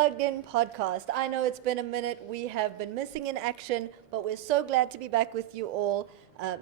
Plugged In podcast. I know it's been a minute. We have been missing in action, but we're so glad to be back with you all.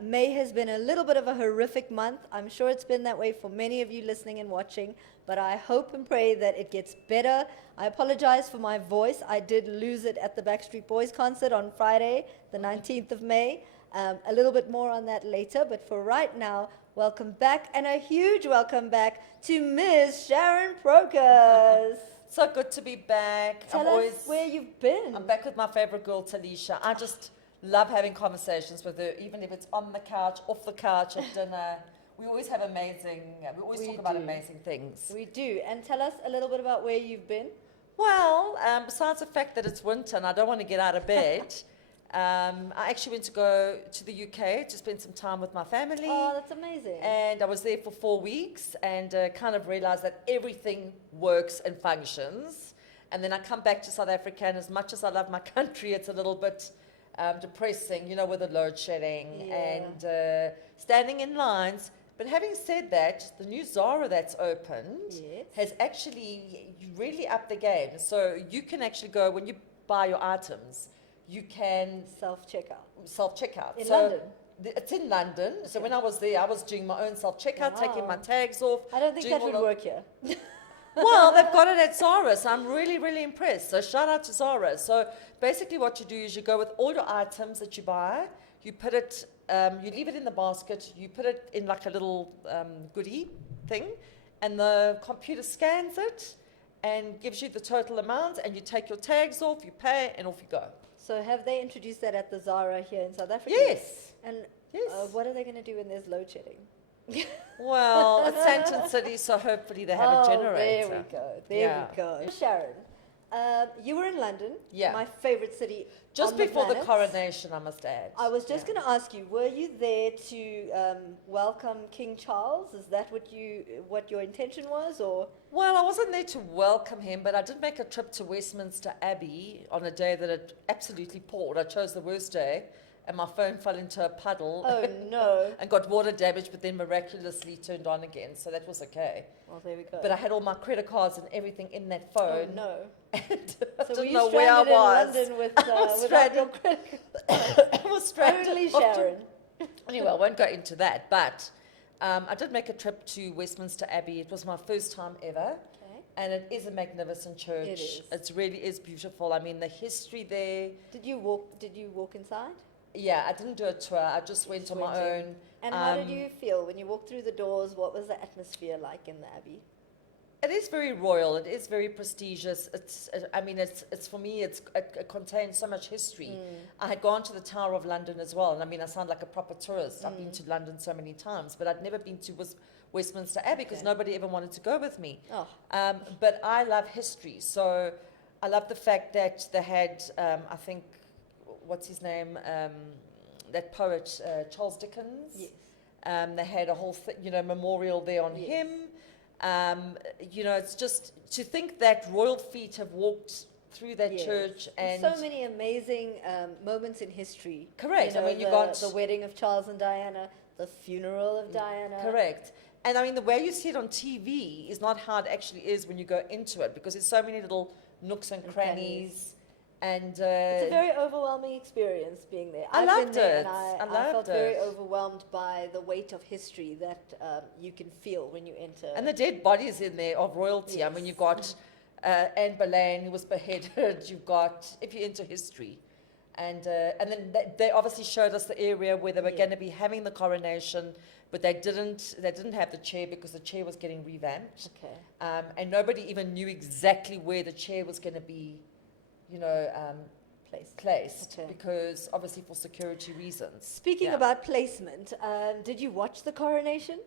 May has been a little bit of a horrific month. I'm sure it's been that way for many of you listening and watching, but I hope and pray that it gets better. I apologize for my voice. I did lose it at the Backstreet Boys concert on Friday, the 19th of May. A little bit more on that later, but for right now, welcome back, and a huge welcome back to Ms. Sharon Procas. So good to be back. Tell us where you've been. I'm back with my favorite girl, Tilisha. I just love having conversations with her, even if it's on the couch, off the couch, at dinner. We always have talk about amazing things. We do. And tell us a little bit about where you've been. Well, besides the fact that it's winter and I don't want to get out of bed, I actually went to go to the UK to spend some time with my family. Oh, that's amazing. And I was there for 4 weeks and kind of realized that everything works and functions. And then I come back to South Africa, and as much as I love my country, it's a little bit depressing, with the load shedding and standing in lines. But having said that, the new Zara that's opened has actually really upped the game. So you can actually go, when you buy your items, you can self-checkout. In London? It's in London. Okay. So when I was there, I was doing my own self-checkout, taking my tags off. I don't think that would work here. Well, they've got it at Zara, so I'm really, really impressed. So shout out to Zara. So basically what you do is you go with all your items that you buy, you put it, you leave it in the basket, you put it in like a little goodie thing, and the computer scans it and gives you the total amount, and you take your tags off, you pay, and off you go. So have they introduced that at the Zara here in South Africa? Yes. And what are they going to do when there's load shedding? Well, it's Sandton City, so hopefully they have a generator. There we go. There we go. Sharon, you were in London, my favorite city. Just before the coronation, I must add. I was just going to ask you, were you there to welcome King Charles? Is that what your intention was, or? Well, I wasn't there to welcome him, but I did make a trip to Westminster Abbey on a day that it absolutely poured. I chose the worst day, and my phone fell into a puddle. Oh, no. And got water damage, but then miraculously turned on again, so that was okay. Well, there we go. But I had all my credit cards and everything in that phone. Oh, no. And so I didn't know where I was. In London without your credit cards? I was stranded. Only Sharon. Anyway, I won't go into that, but I did make a trip to Westminster Abbey. It was my first time ever. And it is a magnificent church. It is. It really is beautiful. I mean, the history there. Did you walk inside? Yeah, I didn't do a tour. I just went on my own. And how did you feel when you walked through the doors? What was the atmosphere like in the Abbey? It is very royal. It is very prestigious. It's for me, it contains so much history. I had gone to the Tower of London as well. And I mean, I sound like a proper tourist. I've been to London so many times, but I'd never been to Westminster Abbey because nobody ever wanted to go with me. Oh. But I love history. So I love the fact that they had, I think, what's his name? That poet, Charles Dickens. Yes. They had a whole memorial there on him. It's just to think that royal feet have walked through that church, and so many amazing moments in history. Correct. I mean, you got the wedding of Charles and Diana, the funeral of Diana. Correct. And I mean, the way you see it on TV is not how it actually is when you go into it, because there's so many little nooks and crannies. And it's a very overwhelming experience being there. I loved it. I felt very overwhelmed by the weight of history that you can feel when you enter. And the dead bodies in there of royalty. Yes. I mean, you've got Anne Boleyn, who was beheaded. You've got, if you're into history. And then they obviously showed us the area where they were going to be having the coronation, but they didn't have the chair because the chair was getting revamped. Okay. And nobody even knew exactly where the chair was going to be placed because obviously for security reasons. Speaking about placement, did you watch the coronation?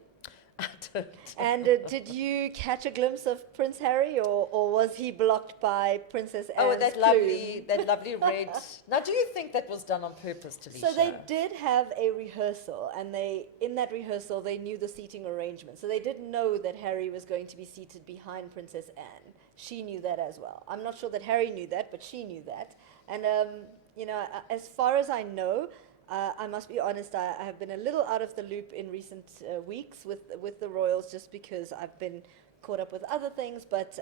I did. And did you catch a glimpse of Prince Harry, or was he blocked by Princess Anne's that lovely red. Now, do you think that was done on purpose, Tilisha? So they did have a rehearsal, and in that rehearsal they knew the seating arrangement. So they didn't know that Harry was going to be seated behind Princess Anne. She knew that as well. I'm not sure that Harry knew that, but she knew that. And, as far as I know, I must be honest, I have been a little out of the loop in recent weeks with the royals, just because I've been caught up with other things. But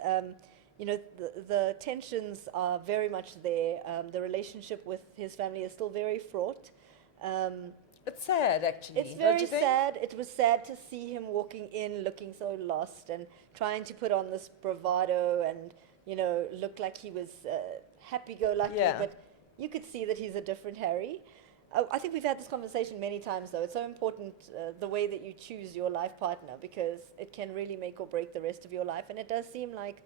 the tensions are very much there. The relationship with his family is still very fraught. It's sad, actually. It's don't very you think? sad. It was sad to see him walking in looking so lost and trying to put on this bravado and, look like he was happy-go-lucky. Yeah. But you could see that he's a different Harry. I think we've had this conversation many times, though. It's so important the way that you choose your life partner, because it can really make or break the rest of your life. And it does seem like,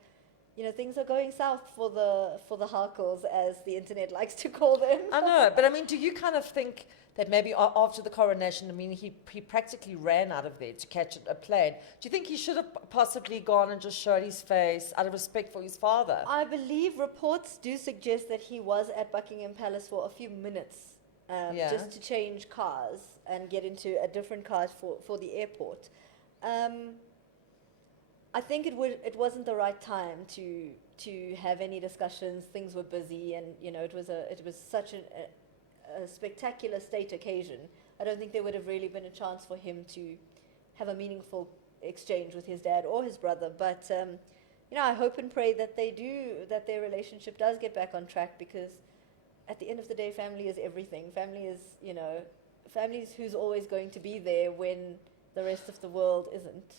things are going south for the Harkles, as the internet likes to call them. I know, but I mean, do you kind of think that maybe after the coronation, I mean, he practically ran out of there to catch a plane. Do you think he should have possibly gone and just showed his face out of respect for his father? I believe reports do suggest that he was at Buckingham Palace for a few minutes, just to change cars and get into a different car for the airport. I think it wasn't the right time to have any discussions. Things were busy, and it was such a spectacular state occasion. I don't think there would have really been a chance for him to have a meaningful exchange with his dad or his brother. But I hope and pray that their relationship does get back on track, because at the end of the day, family is everything. Family is who's always going to be there when the rest of the world isn't.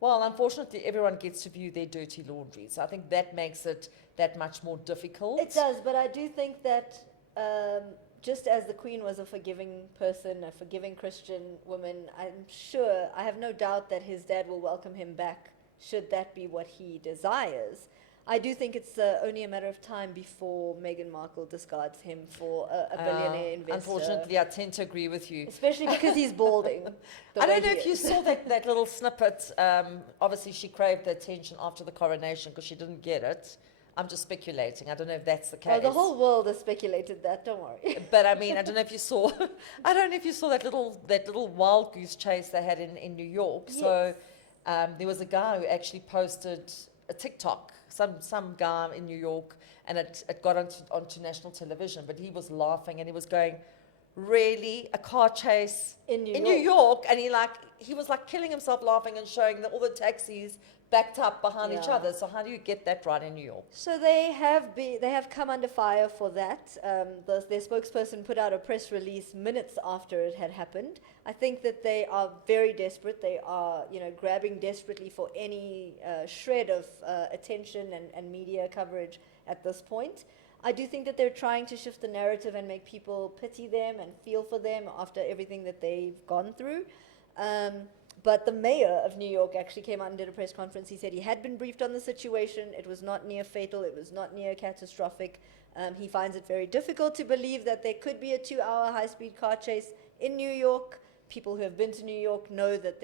Well, unfortunately, everyone gets to view their dirty laundry, so I think that makes it that much more difficult. It does, but I do think that just as the Queen was a forgiving person, a forgiving Christian woman, I have no doubt that his dad will welcome him back, should that be what he desires. I do think it's only a matter of time before Meghan Markle discards him for a billionaire investor. Unfortunately, I tend to agree with you. Especially because he's balding. I don't know if you saw that little snippet. Obviously, she craved the attention after the coronation because she didn't get it. I'm just speculating. I don't know if that's the case. Oh, the whole world has speculated that. Don't worry. But I mean, I don't know if you saw. I don't know if you saw that little wild goose chase they had in New York. Yes. So there was a guy who actually posted a TikTok. Some guy in New York, and it got onto national television. But he was laughing and he was going, "Really, a car chase in New York?" And he was killing himself laughing and showing that all the taxis backed up behind each other. So how do you get that right in New York? So they have come under fire for that. Their spokesperson put out a press release minutes after it had happened. I think that they are very desperate. They are, grabbing desperately for any shred of attention and media coverage at this point. I do think that they're trying to shift the narrative and make people pity them and feel for them after everything that they've gone through. But the mayor of New York actually came out and did a press conference. He said he had been briefed on the situation. It was not near fatal. It was not near catastrophic. He finds it very difficult to believe that there could be a 2-hour high-speed car chase in New York. People who have been to New York know that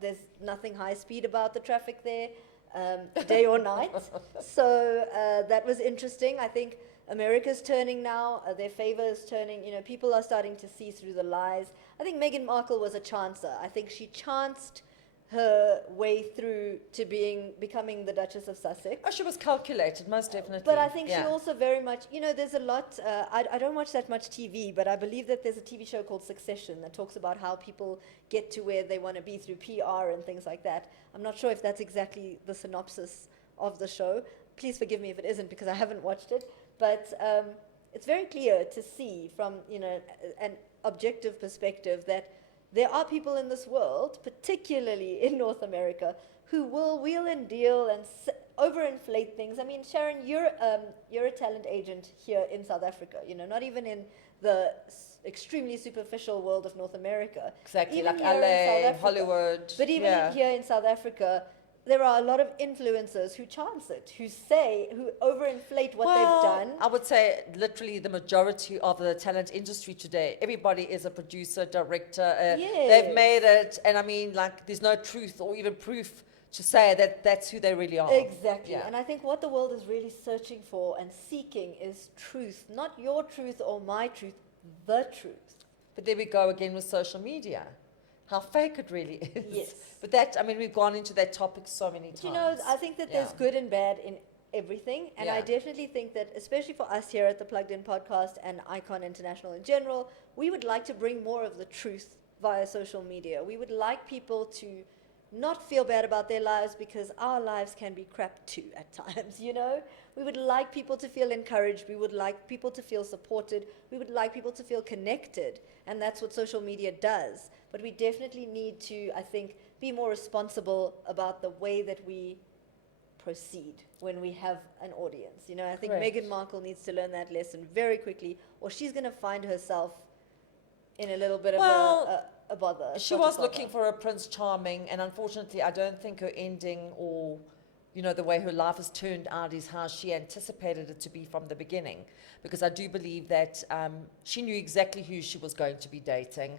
there's nothing high-speed about the traffic there, day or night. So that was interesting. I think America's turning now. Their favor is turning. People are starting to see through the lies. I think Meghan Markle was a chancer. I think she chanced her way through to becoming the Duchess of Sussex. Oh, she was calculated, most definitely. But I think she also very much, there's a lot, I don't watch that much TV, but I believe that there's a TV show called Succession that talks about how people get to where they want to be through PR and things like that. I'm not sure if that's exactly the synopsis of the show. Please forgive me if it isn't, because I haven't watched it. But it's very clear to see from, an objective perspective that there are people in this world, particularly in North America, who will wheel and deal and overinflate things. I mean, Sharon, you're a talent agent here in South Africa, not even in the extremely superficial world of North America. Exactly, even like here in South LA, Africa. Hollywood. But even here in South Africa, there are a lot of influencers who chance it, who overinflate what they've done. I would say literally the majority of the talent industry today, everybody is a producer, director. Yes. They've made it, and I mean, there's no truth or even proof to say that that's who they really are. Exactly. Yeah. And I think what the world is really searching for and seeking is truth, not your truth or my truth, the truth. But there we go again with social media. How fake it really is. Yes. But we've gone into that topic so many times. I think that there's good and bad in everything. And I definitely think that, especially for us here at the Plugged In podcast and Icon International in general, we would like to bring more of the truth via social media. We would like people to not feel bad about their lives, because our lives can be crap too at times, you know? We would like people to feel encouraged. We would like people to feel supported. We would like people to feel connected. And that's what social media does. But we definitely need to, I think, be more responsible about the way that we proceed when we have an audience. You know, I think Correct. Meghan Markle needs to learn that lesson very quickly, or she's going to find herself in a little bit of a bother. She not a was bother. looking for a Prince Charming, and unfortunately, I don't think her ending, or you know, the way her life has turned out, is how she anticipated it to be from the beginning. Because I do believe that she knew exactly who she was going to be dating.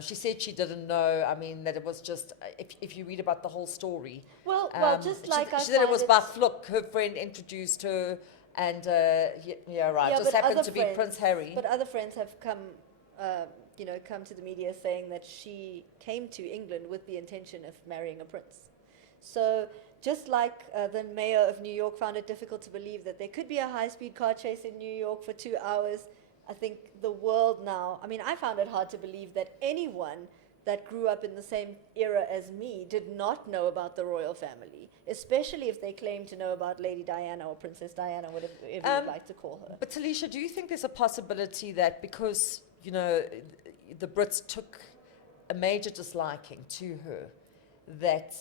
She said she didn't know. I mean, that it was just, if you read about the whole story. Well, just she, like I she said it find was it's- by fluke. Her friend introduced her, and yeah, right. Yeah, Just but happened other to be friends- Prince Harry. But other friends have come, come to the media saying that she came to England with the intention of marrying a prince. So just like the mayor of New York found it difficult to believe that there could be a high-speed car chase in New York for 2 hours, I think the world now, I mean, I found it hard to believe that anyone that grew up in the same era as me did not know about the royal family, especially if they claim to know about Lady Diana or Princess Diana, whatever you would like to call her. But Tilisha, do you think there's a possibility that because, you know, the Brits took a major disliking to her, that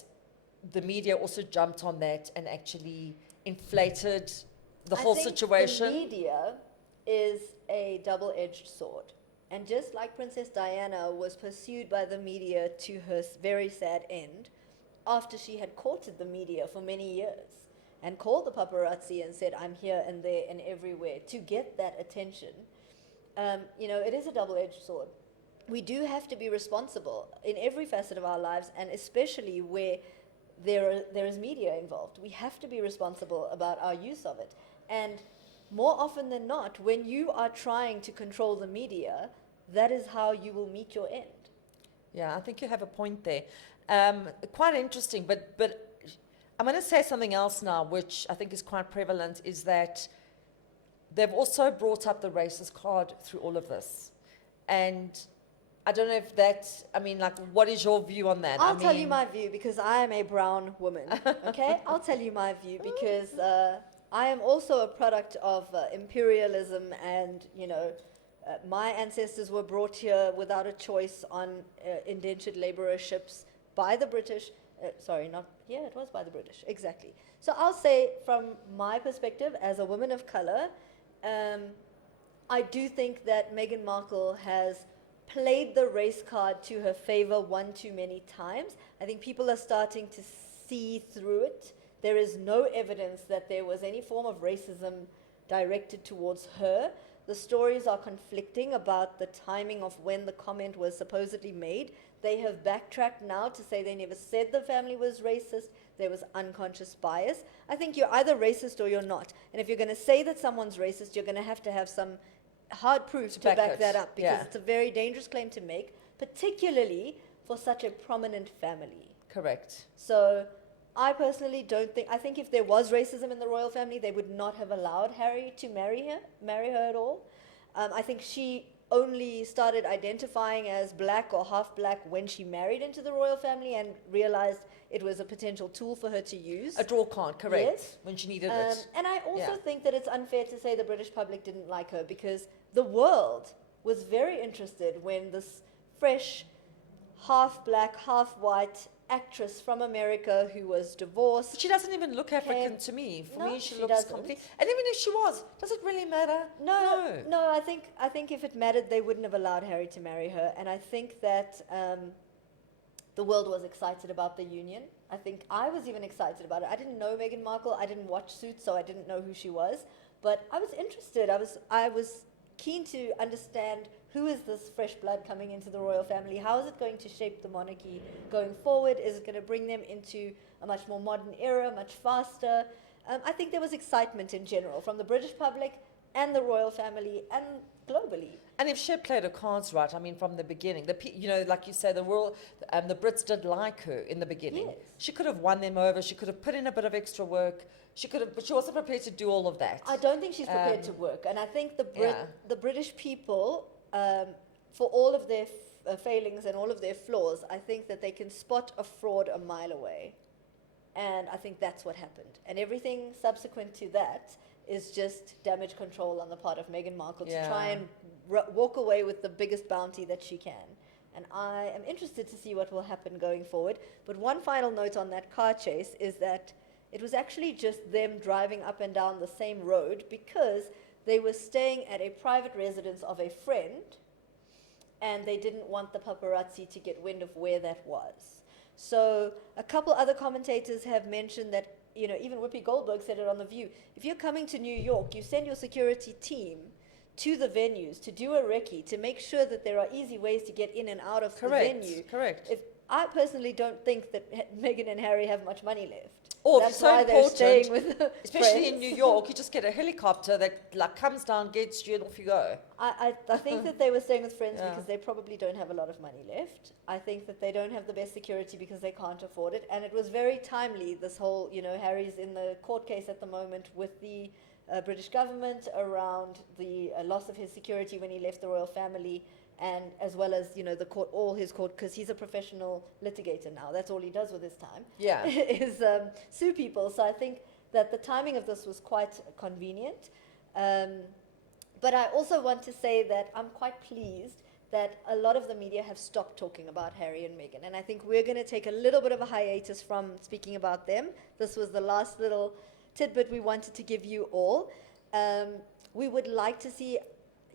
the media also jumped on that and actually inflated the whole situation? The media is a double-edged sword. And just like Princess Diana was pursued by the media to her very sad end, after she had courted the media for many years and called the paparazzi and said, I'm here and there and everywhere to get that attention, it is a double-edged sword. We do have to be responsible in every facet of our lives, and especially where there is media involved. We have to be responsible about our use of it. And more often than not, when you are trying to control the media, that is how you will meet your end. Yeah, I think you have a point there. Quite interesting, but I'm going to say something else now, which I think is quite prevalent, is that they've also brought up the racist card through all of this. And I don't know if that's, what is your view on that? I'll tell you my view, because I am a brown woman, okay? I'll tell you my view, because I am also a product of imperialism, and, my ancestors were brought here without a choice on indentured laborer ships by the British. It was by the British, exactly. So I'll say, from my perspective as a woman of color, I do think that Meghan Markle has played the race card to her favor one too many times. I think people are starting to see through it. There is no evidence that there was any form of racism directed towards her. The stories are conflicting about the timing of when the comment was supposedly made. They have backtracked now to say they never said the family was racist. There was unconscious bias. I think you're either racist or you're not. And if you're going to say that someone's racist, you're going to have some hard proof to back that up, because it's a very dangerous claim to make, particularly for such a prominent family. Correct. So I personally I think if there was racism in the royal family, they would not have allowed Harry to marry her at all. I think she only started identifying as black or half black when she married into the royal family and realized it was a potential tool for her to use. A draw card, correct, Yes. when she needed it. And I also think that it's unfair to say the British public didn't like her, because the world was very interested when this fresh, half black, half white actress from America who was divorced. But she doesn't even look African to me. For No, me, she she looks doesn't. complete. And even if she was, does it really matter? No. I think if it mattered, they wouldn't have allowed Harry to marry her. And I think that the world was excited about the union. I think I was even excited about it. I didn't know Meghan Markle. I didn't watch Suits, so I didn't know who she was. But I was interested. I was keen to understand, who is this fresh blood coming into the royal family? How is it going to shape the monarchy going forward? Is it going to bring them into a much more modern era, much faster? I think there was excitement in general from the British public and the royal family and globally. And if she had played her cards right, from the beginning, like you say, the Brits did like her in the beginning. Yes. She could have won them over. She could have put in a bit of extra work. But she wasn't prepared to do all of that. I don't think she's prepared to work. And I think the British people, for all of their failings and all of their flaws, I think that they can spot a fraud a mile away. And I think that's what happened. And everything subsequent to that is just damage control on the part of Meghan Markle to try and walk away with the biggest bounty that she can. And I am interested to see what will happen going forward. But one final note on that car chase is that it was actually just them driving up and down the same road because they were staying at a private residence of a friend, and they didn't want the paparazzi to get wind of where that was. So a couple other commentators have mentioned that, you know, even Whoopi Goldberg said it on The View. If you're coming to New York, you send your security team to the venues to do a recce, to make sure that there are easy ways to get in and out of the venue. Correct. I personally don't think that Meghan and Harry have much money left. Or That's if it's so why they're staying with especially friends. in New York, you just get a helicopter that like comes down, gets you, and off you go. I think that they were staying with friends because they probably don't have a lot of money left. I think that they don't have the best security because they can't afford it. And it was very timely, this whole, you know, Harry's in the court case at the moment with the British government around the loss of his security when he left the royal family, and as well as, you know, the court, all his court, because he's a professional litigator now. That's all he does with his time. Yeah. is sue people. So I think that the timing of this was quite convenient. But I also want to say that I'm quite pleased that a lot of the media have stopped talking about Harry and Meghan. And I think we're going to take a little bit of a hiatus from speaking about them. This was the last little tidbit we wanted to give you all. We would like to see,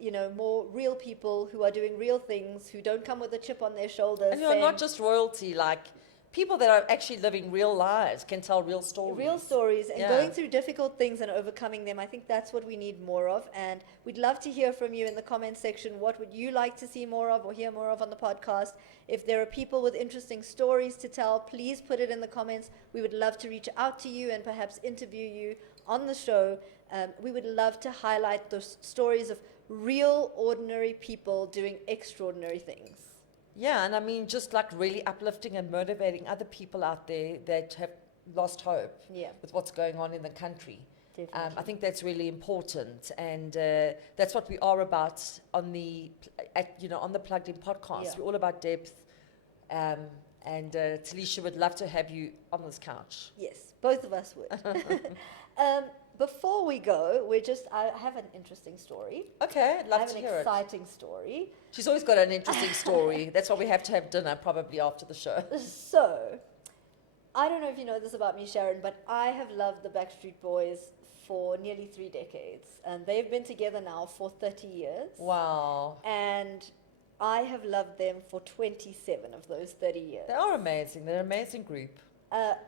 you know, more real people who are doing real things, who don't come with a chip on their shoulders. And you're not just royalty, like people that are actually living real lives can tell real stories. Real stories and going through difficult things and overcoming them. I think that's what we need more of. And we'd love to hear from you in the comment section. What would you like to see more of or hear more of on the podcast? If there are people with interesting stories to tell, please put it in the comments. We would love to reach out to you and perhaps interview you on the show. We would love to highlight those stories of real, ordinary people doing extraordinary things. Yeah, and I mean, just like really uplifting and motivating other people out there that have lost hope with what's going on in the country. Definitely. I think that's really important, and that's what we are about on the, on the Plugged In podcast. Yeah. We're all about depth, and Tilisha would love to have you on this couch. Yes, both of us would. Before we go, I have an interesting story. Okay, I'd love to hear I have an it. exciting story. She's always got an interesting story. That's why we have to have dinner probably after the show. So, I don't know if you know this about me, Sharon, but I have loved the Backstreet Boys for nearly 3 decades. And they've been together now for 30 years. Wow. And I have loved them for 27 of those 30 years. They are amazing. They're an amazing group.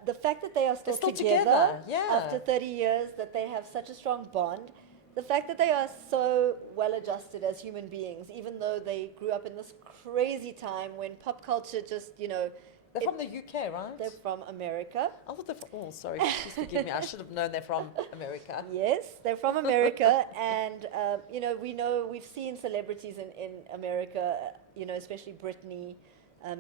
The fact that they are still together, after 30 years, that they have such a strong bond, the fact that they are so well adjusted as human beings, even though they grew up in this crazy time when pop culture just, you know... They're from the UK, right? They're from America. I thought they're from... Oh, sorry. Please forgive me. I should have known they're from America. Yes, they're from America. And, we've seen celebrities in America, especially Britney,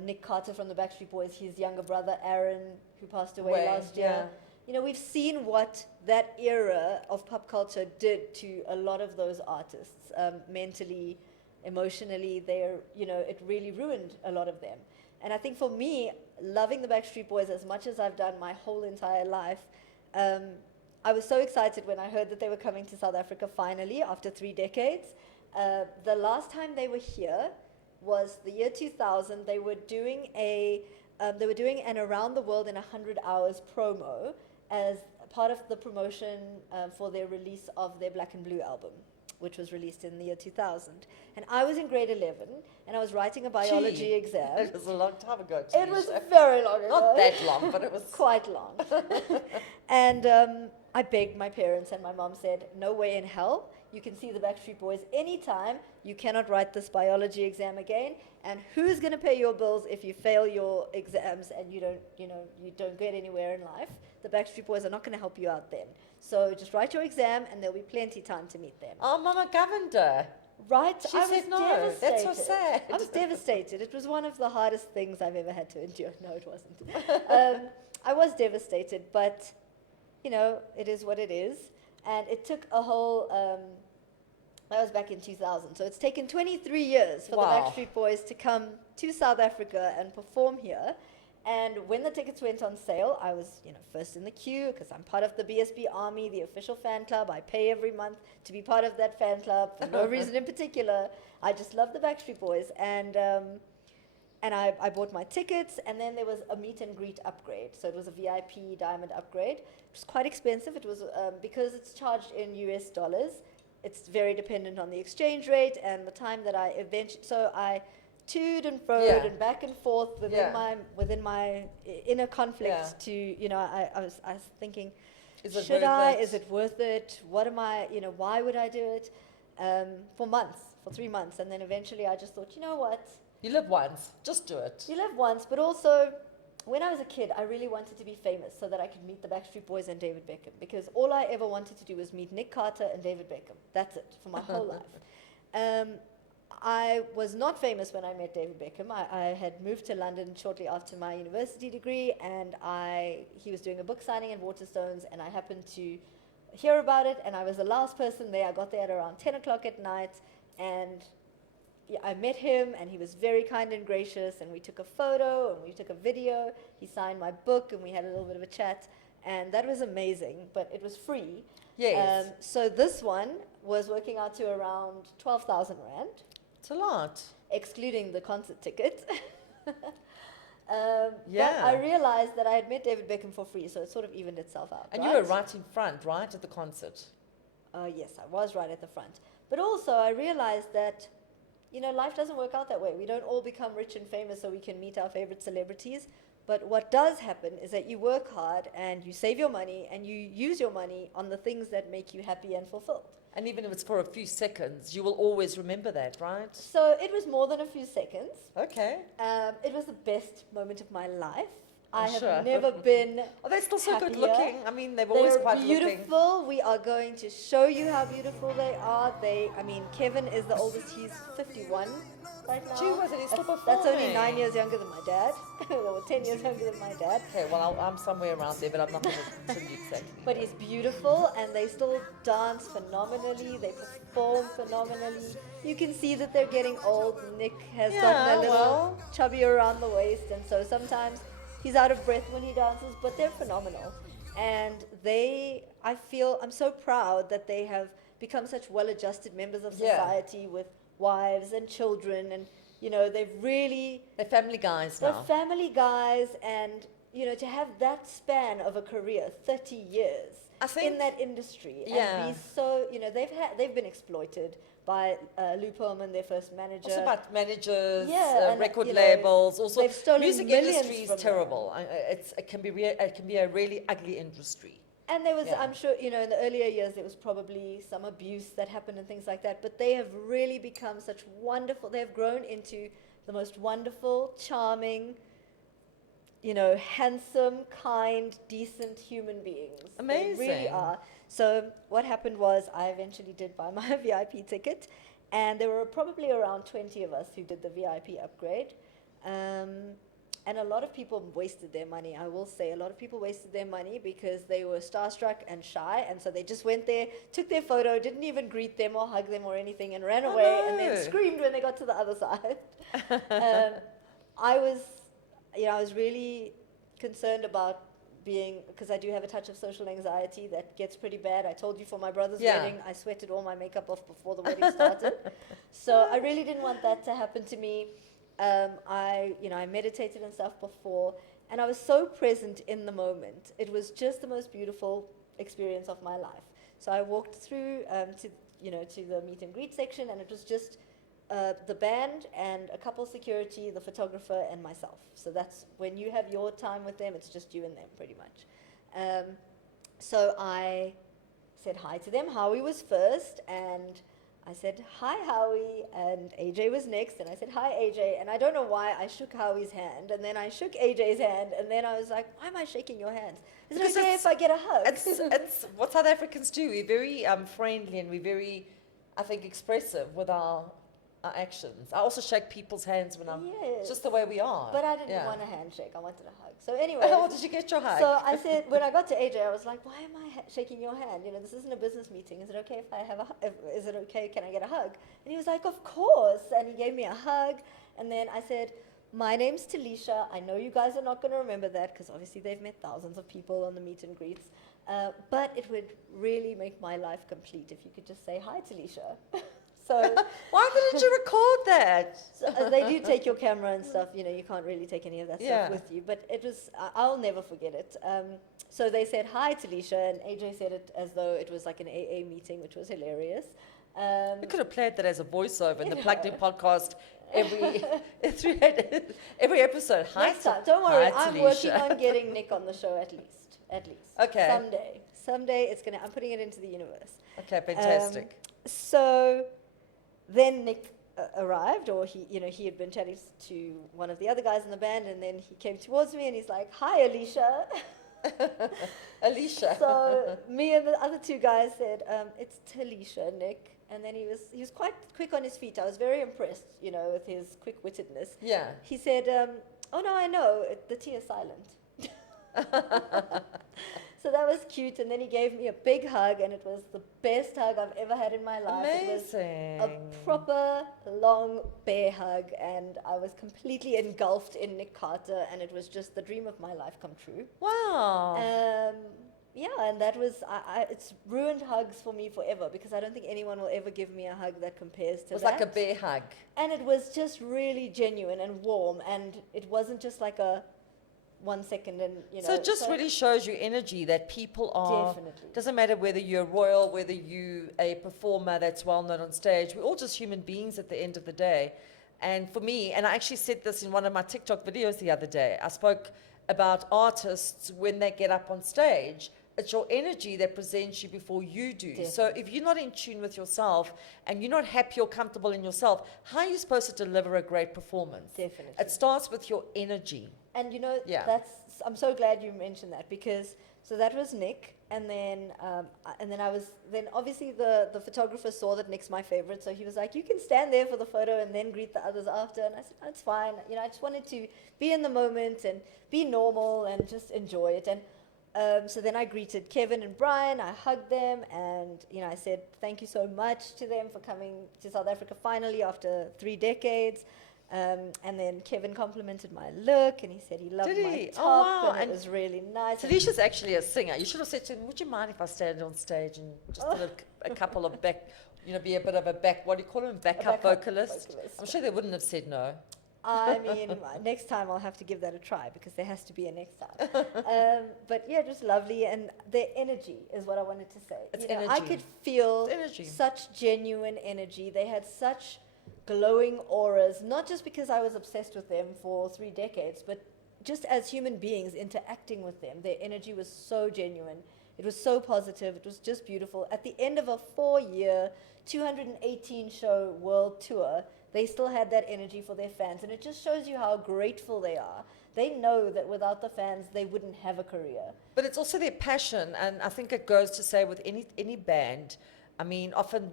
Nick Carter from the Backstreet Boys, his younger brother, Aaron, who passed away last year. We've seen what that era of pop culture did to a lot of those artists, mentally, emotionally. It really ruined a lot of them. And I think for me, loving the Backstreet Boys as much as I've done my whole entire life, I was so excited when I heard that they were coming to South Africa finally after 3 decades. The last time they were here was the year 2000. They were doing an Around the World in 100 Hours promo as part of the promotion for their release of their Black and Blue album, which was released in the year 2000. And I was in grade 11, and I was writing a biology exam. It was a long time ago. It was very long ago. Not that long, but it was... quite long. And I begged my parents, and my mom said, no way in hell. You can see the Backstreet Boys anytime. You cannot write this biology exam again. And who's going to pay your bills if you fail your exams and you don't get anywhere in life? The Backstreet Boys are not going to help you out then. So just write your exam, and there'll be plenty time to meet them. Oh, Mama Governor. Right? She said no. That's so sad. I was devastated. It was one of the hardest things I've ever had to endure. No, it wasn't. I was devastated, but, it is what it is. And it took a whole That was back in 2000. So it's taken 23 years for Wow. the Backstreet Boys to come to South Africa and perform here. And when the tickets went on sale, I was, first in the queue because I'm part of the BSB Army, the official fan club. I pay every month to be part of that fan club for no reason in particular. I just love the Backstreet Boys. And I bought my tickets, and then there was a meet and greet upgrade. So it was a VIP diamond upgrade. It was quite expensive. It was because it's charged in US dollars. It's very dependent on the exchange rate and the time that I eventually. So I toed and froed and back and forth within my inner conflict. Yeah. I was thinking, Is it should worth I? it? Is it worth it? What am I? Why would I do it? For months, for 3 months, and then eventually I just thought, you know what? You live once, just do it. You live once, but also, when I was a kid, I really wanted to be famous so that I could meet the Backstreet Boys and David Beckham, because all I ever wanted to do was meet Nick Carter and David Beckham. That's it, for my whole life. I was not famous when I met David Beckham. I had moved to London shortly after my university degree, and he was doing a book signing in Waterstones, and I happened to hear about it, and I was the last person there. I got there at around 10 o'clock at night, and I met him, and he was very kind and gracious, and we took a photo, and we took a video. He signed my book, and we had a little bit of a chat, and that was amazing, but it was free. Yes. So this one was working out to around 12,000 Rand, It's a lot. excluding the concert ticket. Yeah. But I realized that I had met David Beckham for free, so it sort of evened itself out. And you were right in front, right, at the concert. Yes, I was right at the front. But also, I realized that, life doesn't work out that way. We don't all become rich and famous so we can meet our favorite celebrities. But what does happen is that you work hard and you save your money and you use your money on the things that make you happy and fulfilled. And even if it's for a few seconds, you will always remember that, right? So it was more than a few seconds. Okay. It was the best moment of my life. I I'm have sure. never been Oh, they're still so good happier. looking. I mean, they've always They're quite looking. beautiful. We are going to show you how beautiful they are. Kevin is the oldest. He's 51 right now. Gee whiz, and he's still That's only performing. 9 years younger than my dad. Or 10 years younger than my dad. Okay, well, I'm somewhere around there, but I'm not going to tell you exactly. But he's beautiful, and they still dance phenomenally. They perform phenomenally. You can see that they're getting old. Nick has gotten a little chubby around the waist, and so sometimes he's out of breath when he dances, but they're phenomenal. And I'm so proud that they have become such well-adjusted members of society with wives and children, and They're family guys they're now. family guys, and to have that span of a career, 30 years I think- in that industry, Yeah. and be so, they've been exploited by Lou Pearlman, their first manager. Also about managers, and, record labels. Also, they've stolen music millions industry is from terrible. It can be a really ugly industry. And there was, Yeah. I'm sure, in the earlier years, there was probably some abuse that happened and things like that. But they have really become such wonderful, they have grown into the most wonderful, charming, handsome, kind, decent human beings. They really Amazing. are. So what happened was I eventually did buy my VIP ticket. And there were probably around 20 of us who did the VIP upgrade. And a lot of people wasted their money, I will say. A lot of people wasted their money because they were starstruck and shy. And so they just went there, took their photo, didn't even greet them or hug them or anything, and ran away and then no. screamed when they got to the other side. I was really concerned about because I do have a touch of social anxiety that gets pretty bad. I told you for my brother's wedding, I sweated all my makeup off before the wedding started. So I really didn't want that to happen to me. I meditated and stuff before, and I was so present in the moment. It was just the most beautiful experience of my life. So I walked through to the meet and greet section, and it was just the band and a couple security, the photographer, and myself. So that's when you have your time with them, it's just you and them pretty much. So I said hi to them. Howie was first, and I said, "Hi, Howie," and AJ was next, and I said, "Hi, AJ," and I don't know why I shook Howie's hand, and then I shook AJ's hand, and then I was like, "Why am I shaking your hands? Is Because it okay if I get a hug?" It's what South Africans do. We're very friendly, and we're very, I think, expressive with our our actions. I also shake people's hands when I'm. Yes. It's just the way we are. But I didn't Yeah. want a handshake. I wanted a hug. So anyway. Oh, did you get your hug? So I said, when I got to AJ, I was like, why am I shaking your hand? You know, this isn't a business meeting. Is it okay if I have is it okay? Can I get a hug? And he was like, of course. And he gave me a hug. And then I said, my name's Tilisha. I know you guys are not going to remember that because obviously they've met thousands of people on the meet and greets. But it would really make my life complete if you could just say, hi, Tilisha. So why didn't you record that? so, they do take your camera and stuff. You know, you can't really take any of that Yeah. stuff with you. But it was, I'll never forget it. So they said, hi, Tilisha. And AJ said it as though it was like an AA meeting, which was hilarious. We could have played that as a voiceover in the Yeah. Plugged In podcast every episode. Hi, Next time, don't worry. hi, I'm working Tilisha. on getting Nick on the show at least. At least. Okay. Someday it's gonna. I'm putting it into the universe. Okay, fantastic. So then Nick arrived, or he had been chatting to one of the other guys in the band, and then he came towards me and he's like, "Hi, Alicia." Alicia. So me and the other two guys said, "It's Tilisha, Nick." And then he was quite quick on his feet. I was very impressed, with his quick-wittedness. Yeah. He said, "Oh no, I know. The T is silent." So that was cute. And then he gave me a big hug, and it was the best hug I've ever had in my life. Amazing. It was a proper long bear hug, and I was completely engulfed in Nick Carter, and it was just the dream of my life come true. Wow. Yeah, and that was, it's ruined hugs for me forever because I don't think anyone will ever give me a hug that compares to that. It was like a bear hug. And it was just really genuine and warm, and it wasn't just like a 1 second and, So it just really shows you energy that people are. Definitely. Doesn't matter whether you're royal, whether you a performer that's well known on stage. We're all just human beings at the end of the day. And for me, and I actually said this in one of my TikTok videos the other day, I spoke about artists when they get up on stage. It's your energy that presents you before you do. Definitely. So if you're not in tune with yourself and you're not happy or comfortable in yourself, how are you supposed to deliver a great performance? Definitely. It starts with your energy. And Yeah. I'm so glad you mentioned that because, so that was Nick, and then obviously the photographer saw that Nick's my favorite, so he was like, you can stand there for the photo and then greet the others after, and I said, that's fine. I just wanted to be in the moment and be normal and just enjoy it. And so then I greeted Kevin and Brian, I hugged them, and I said thank you so much to them for coming to South Africa finally after 3 decades. And then Kevin complimented my look, and he said he loved Did my he? top, Oh, wow. and it And was really nice. Talisha's actually a singer. You should have said to him, would you mind if I stand on stage and just did a couple of back, be a bit of a back, what do you call him, backup vocalist? I'm sure they wouldn't have said no. I mean, next time I'll have to give that a try because there has to be a next time. But yeah, it was lovely, and their energy is what I wanted to say. It's I energy. could feel It's energy. such genuine energy. They had such glowing auras, not just because I was obsessed with them for 3 decades, but just as human beings interacting with them. Their energy was so genuine. It was so positive. It was just beautiful. At the end of a 4-year, 218 show world tour, they still had that energy for their fans. And it just shows you how grateful they are. They know that without the fans, they wouldn't have a career. But it's also their passion, and I think it goes to say with any band, I mean, often,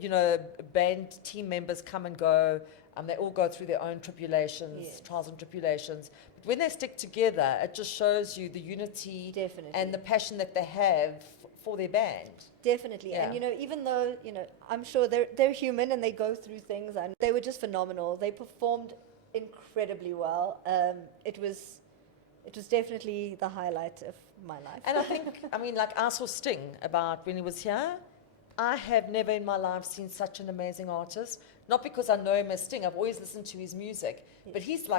band team members come and go, they all go through their own tribulations, Yes. trials and tribulations. But when they stick together, it just shows you the unity Definitely. and the passion that they have for their band. Definitely. Yeah. And, even though, I'm sure they're human and they go through things, and they were just phenomenal. They performed incredibly well. It was definitely the highlight of my life. And I think, I saw Sting about when he was here. I have never in my life seen such an amazing artist. Not because I know him as Sting. I've always listened to his music. But he's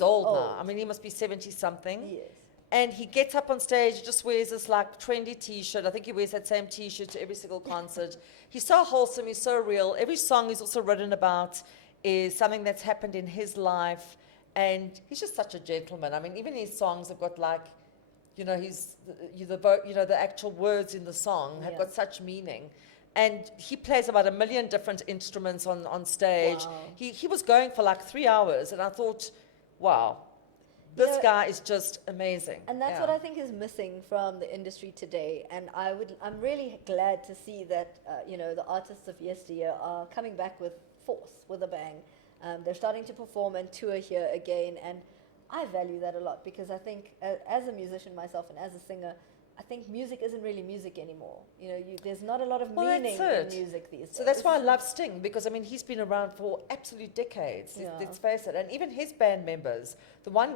old now. Old. He must be 70-something. Yes. And he gets up on stage, just wears this trendy T-shirt. I think he wears that same T-shirt to every single concert. He's so wholesome, he's so real. Every song he's also written about is something that's happened in his life. And he's just such a gentleman. Even his songs have got the actual words in the song have Yeah. got such meaning. And he plays about 1 million different instruments on stage. Wow. He was going for 3 hours, and I thought, wow, this guy is just amazing. And that's what I think is missing from the industry today. And I'm really glad to see that, the artists of yesteryear are coming back with force, with a bang. They're starting to perform and tour here again, and I value that a lot because I think, as a musician myself and as a singer, I think music isn't really music anymore. You know, there's not a lot of Well, meaning that's in it. music these days. So that's why I love Sting, because I mean he's been around for absolute decades. Yeah. Let's face it, and even his band members,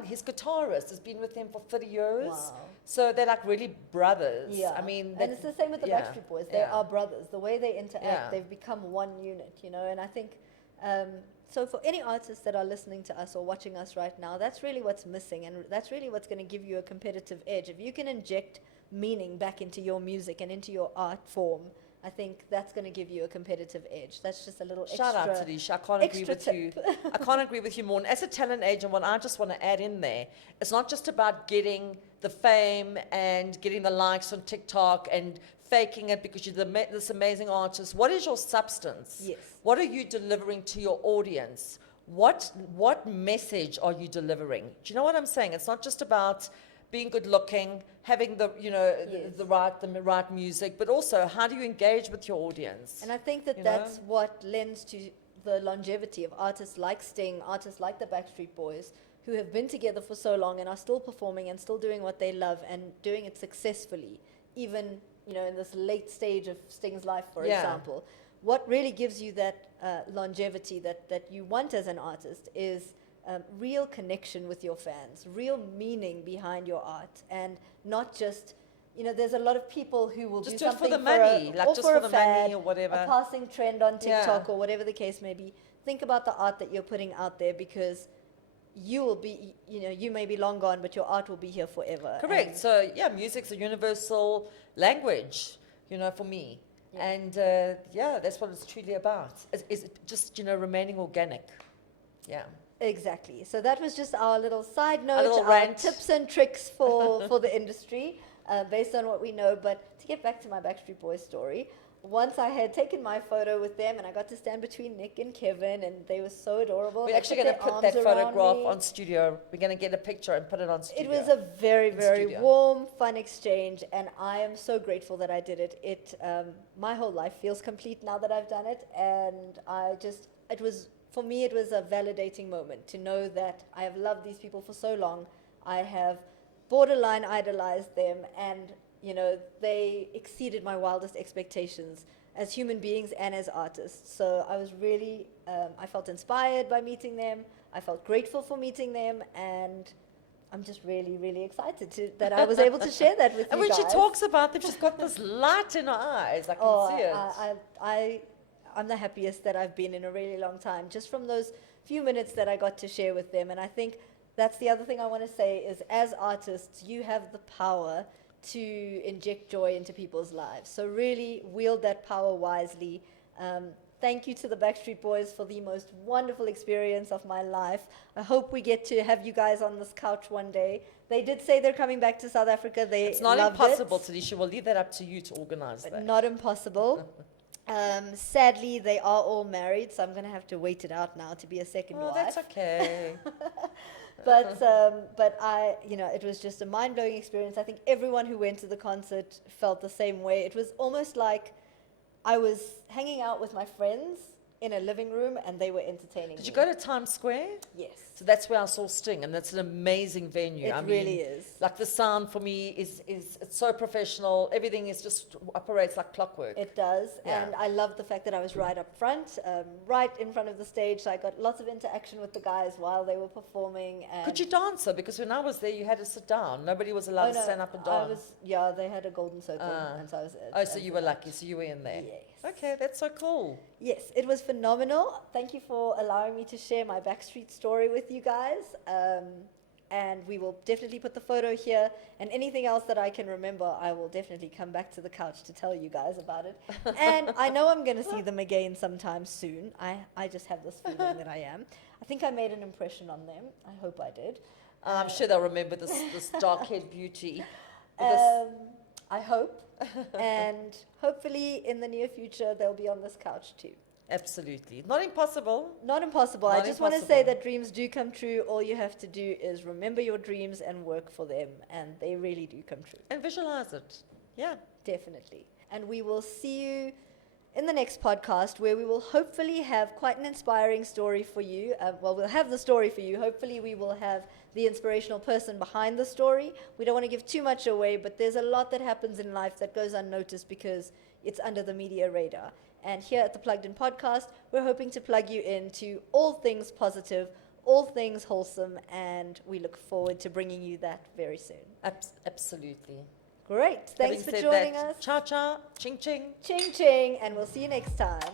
his guitarist has been with him for 30 years. Wow. So they're like really brothers. Yeah, I mean, and it's the same with the yeah, Backstreet Boys. They yeah. are brothers. The way they interact, Yeah. they've become one unit, you know. And I think, so for any artists that are listening to us or watching us right now, that's really what's missing, and that's really what's going to give you a competitive edge. If you can inject meaning back into your music and into your art form, I think that's going to give you a competitive edge. That's just a little Shout extra. out to Tilisha. I can't agree extra with tip. you. I can't agree with you more. And as a talent agent, what I just want to add in there, it's not just about getting the fame and getting the likes on TikTok and faking it because you're this amazing artist. What is your substance? Yes. What are you delivering to your audience? What message are you delivering? Do you know what I'm saying? It's not just about being good looking, having the Yes. the right music, but also how do you engage with your audience? And I think that You that's know? what lends to the longevity of artists like Sting, artists like the Backstreet Boys, who have been together for so long and are still performing and still doing what they love and doing it successfully, even, you know, in this late stage of Sting's life, for Yeah. example. What really gives you that longevity that you want as an artist is real connection with your fans, real meaning behind your art, and not just, you know, there's a lot of people who will Just do do it for something the money, a, like or just for for a the money fad, or whatever. a passing trend on Yeah. TikTok or whatever the case may be. Think about the art that you're putting out there, because you will be, you know, you may be long gone, but your art will be here forever. Correct. And So yeah, music's a universal language, you know, for me. Yeah. And yeah, that's what it's truly about. Is just, you know, remaining organic. Yeah. exactly. So that was just our little side note, little our rant. tips and tricks for the industry, based on what we know. But to get back to my Backstreet Boys story, once I had taken my photo with them and I got to stand between Nick and Kevin, and they were so adorable. We're and they actually going to their put that arms around photograph me. on studio. We're going to get a picture and put it on studio. It was a very, In very studio. warm, fun exchange, and I am so grateful that I did it. My whole life feels complete now that I've done it, and for me, it was a validating moment to know that I have loved these people for so long. I have borderline idolized them, and, you know, they exceeded my wildest expectations as human beings and as artists. So I was really, I felt inspired by meeting them. I felt grateful for meeting them, and I'm just really, really excited that I was able to share that with And you when guys. she talks about them, she's got this light in her eyes. I can see it. I'm the happiest that I've been in a really long time, just from those few minutes that I got to share with them. And I think that's the other thing I want to say is, as artists, you have the power to inject joy into people's lives. So really wield that power wisely. Thank you to the Backstreet Boys for the most wonderful experience of my life. I hope we get to have you guys on this couch one day. They did say they're coming back to South Africa. It's not loved impossible, it. Tilisha. We'll leave that up to you to organize that. Not impossible. Sadly, they are all married, so I'm going to have to wait it out now to be a second Oh, wife. that's okay. But I, you know, it was just a mind-blowing experience. I think everyone who went to the concert felt the same way. It was almost like I was hanging out with my friends in a living room and they were entertaining Did me. you go to Times Square? Yes. So that's where I saw Sting, and that's an amazing venue. It I mean, really is. Like the sound for me is it's so professional. Everything is just operates like clockwork. It does, Yeah. and I love the fact that I was right up front, right in front of the stage, so I got lots of interaction with the guys while they were performing. And Could you dance though? Because when I was there, you had to sit down. Nobody was allowed to stand up and dance. Yeah, they had a golden circle, Ah. and so I was. Oh, so you were lucky. So you were in there. Yes. Okay, that's so cool. Yes, it was phenomenal. Thank you for allowing me to share my Backstreet story with you guys. And we will definitely put the photo here. And anything else that I can remember, I will definitely come back to the couch to tell you guys about it. And I know I'm going to see them again sometime soon. I just have this feeling that I am. I think I made an impression on them. I hope I did. I'm sure they'll remember this dark-haired beauty. With this- I hope. And hopefully in the near future, they'll be on this couch too. Absolutely. Not impossible. Not impossible. I Not just want to say impossible. that dreams do come true. All you have to do is remember your dreams and work for them, and they really do come true. And visualize it. Yeah. Definitely. And we will see you in the next podcast, where we will hopefully have quite an inspiring story for you. We'll have the story for you. Hopefully, we will have the inspirational person behind the story. We don't want to give too much away, but there's a lot that happens in life that goes unnoticed because it's under the media radar. And here at the Plugged In podcast, we're hoping to plug you into all things positive, all things wholesome, and we look forward to bringing you that very soon. Absolutely. Great. Thanks Having for said joining that, us. Cha cha, ching ching. Ching ching, and we'll see you next time.